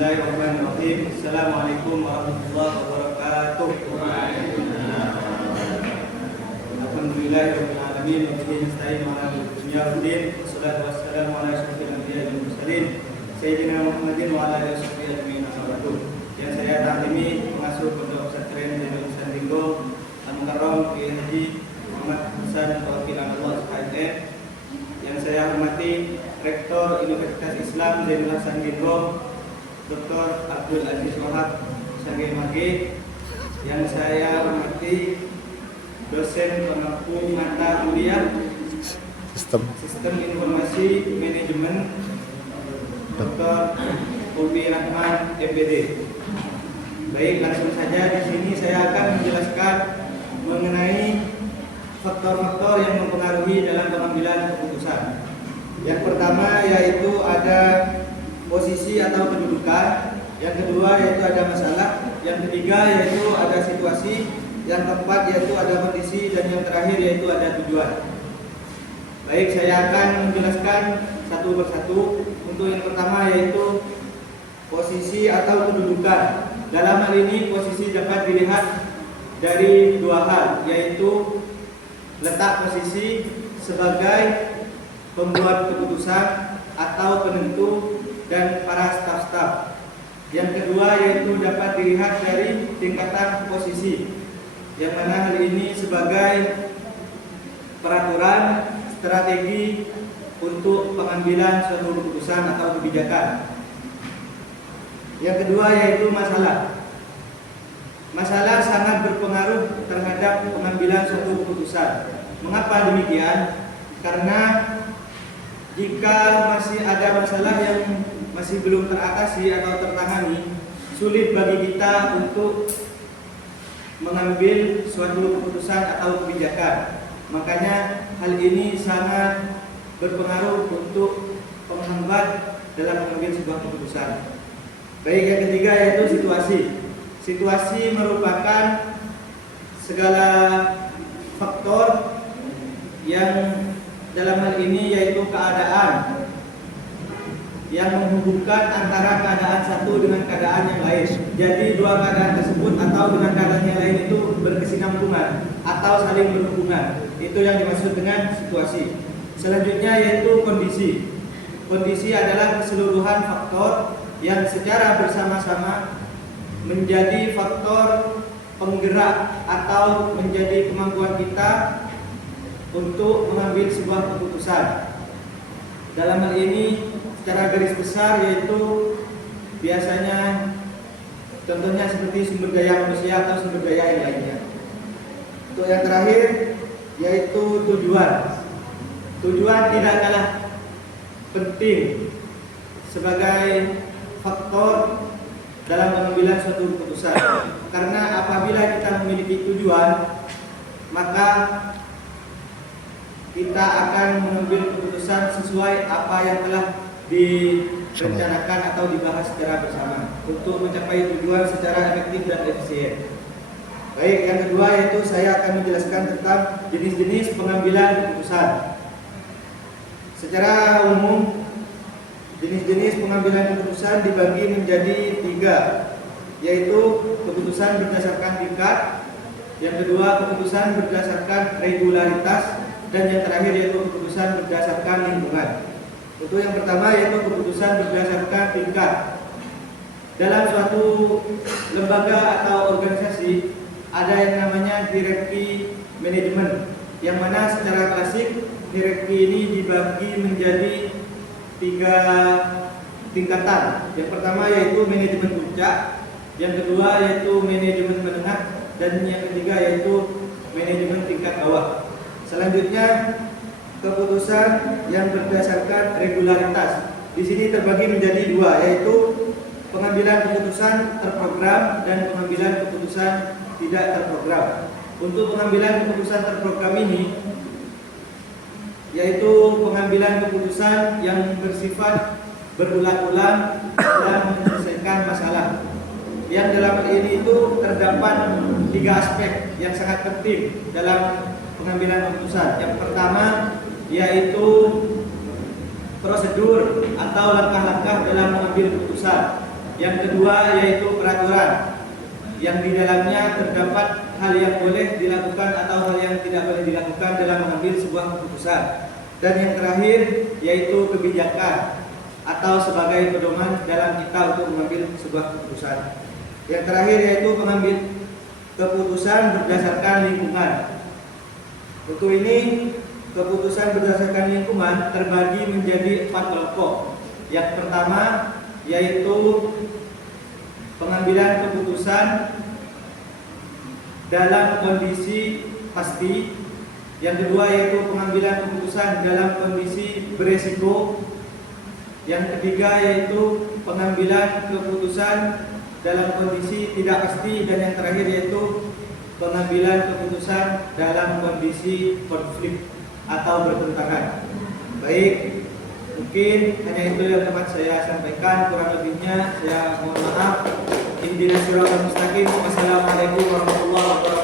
Bismillahirrahmanirrahim. Assalamualaikum warahmatullahi wabarakatuh. Alhamdulillahirabbil alamin wa bihi nasta'in ala dunya waddin. Wassalatu wassalamu ala asyrofil anbiya'i wal mursalin sayyidina Muhammadin wa ala alihi washabbihi ajmain. Yang saya taklimi pengasuh Pondok Pesantren Zainul Sandinggo Al-Mukarram Kiai Haji Muhammad Hasan Taufiq Allah SHM. Yang saya hormati Rektor Universitas Islam Zainul Sandinggo Dr. Abdul Aziz Wahab SHMAG. Yang saya hormati dosen pengampu mata kuliah Sistem Informasi Manajemen Dr. Ulwi Rahman MPD. Baik, langsung saja di sini saya akan menjelaskan mengenai faktor-faktor yang mempengaruhi dalam pengambilan keputusan. Yang pertama yaitu ada posisi atau kedudukan, yang kedua yaitu ada masalah, yang ketiga yaitu ada situasi, yang keempat yaitu ada kondisi, dan yang terakhir yaitu ada tujuan. Baik, saya akan menjelaskan satu persatu. Untuk yang pertama yaitu posisi atau kedudukan. Dalam hal ini posisi dapat dilihat dari dua hal, yaitu letak posisi sebagai pembuat keputusan atau penentu dan para staf-staf. Yang kedua yaitu dapat dilihat dari tingkatan posisi, yang mana hal ini sebagai peraturan strategi untuk pengambilan suatu keputusan atau kebijakan. Yang kedua yaitu masalah. Masalah sangat berpengaruh terhadap pengambilan suatu keputusan. Mengapa demikian? Karena jika masih ada masalah yang masih belum teratasi atau tertangani, sulit bagi kita untuk mengambil suatu keputusan atau kebijakan. Makanya hal ini sangat berpengaruh untuk penghambat dalam mengambil sebuah keputusan. Baik, yang ketiga yaitu situasi. Situasi merupakan segala faktor yang dalam hal ini yaitu keadaan yang menghubungkan antara keadaan satu dengan keadaan yang lain. Jadi dua keadaan tersebut atau dengan keadaan yang lain itu berkesinambungan atau saling berhubungan. Itu yang dimaksud dengan situasi. Selanjutnya yaitu kondisi. Kondisi adalah keseluruhan faktor yang secara bersama-sama menjadi faktor penggerak atau menjadi kemampuan kita untuk mengambil sebuah keputusan. Dalam hal ini secara garis besar yaitu biasanya contohnya seperti sumber daya manusia atau sumber daya yang lainnya. Untuk yang terakhir yaitu tujuan. Tujuan tidak kalah penting sebagai faktor dalam pengambilan suatu keputusan. Karena apabila kita memiliki tujuan, maka kita akan mengambil keputusan sesuai apa yang telah direncanakan atau dibahas secara bersama untuk mencapai tujuan secara efektif dan efisien. Baik, yang kedua yaitu saya akan menjelaskan tentang jenis-jenis pengambilan keputusan. Secara umum, jenis-jenis pengambilan keputusan dibagi menjadi tiga, yaitu keputusan berdasarkan tingkat, yang kedua keputusan berdasarkan regularitas, dan yang terakhir yaitu keputusan berdasarkan lingkungan. Untuk yang pertama yaitu keputusan berdasarkan tingkat. Dalam suatu lembaga atau organisasi ada yang namanya hierarki manajemen, yang mana secara klasik hierarki ini dibagi menjadi tiga tingkatan. Yang pertama yaitu manajemen puncak, yang kedua yaitu manajemen menengah, dan yang ketiga yaitu manajemen tingkat bawah. Selanjutnya keputusan yang berdasarkan regularitas. Di sini terbagi menjadi dua, yaitu pengambilan keputusan terprogram dan pengambilan keputusan tidak terprogram. Untuk pengambilan keputusan terprogram ini yaitu pengambilan keputusan yang bersifat berulang-ulang dalam menyelesaikan masalah. Yang dalam hal ini itu terdapat tiga aspek yang sangat penting dalam pengambilan keputusan. Yang pertama yaitu prosedur atau langkah-langkah dalam mengambil keputusan. Yang kedua yaitu peraturan yang di dalamnya terdapat hal yang boleh dilakukan atau hal yang tidak boleh dilakukan dalam mengambil sebuah keputusan. Dan yang terakhir yaitu kebijakan atau sebagai pedoman dalam kita untuk mengambil sebuah keputusan. Yang terakhir yaitu mengambil keputusan berdasarkan lingkungan. Untuk ini keputusan berdasarkan lingkungan terbagi menjadi 4 kelompok. Yang pertama yaitu pengambilan keputusan dalam kondisi pasti. Yang kedua yaitu pengambilan keputusan dalam kondisi beresiko. Yang ketiga yaitu pengambilan keputusan dalam kondisi tidak pasti. Dan yang terakhir yaitu pengambilan keputusan dalam kondisi konflik atau bertentangan. Baik, mungkin hanya itu yang dapat saya sampaikan. Kurang lebihnya saya mohon maaf. Ihdinas siratal mustaqim. Wassalamualaikum warahmatullahi wabarakatuh.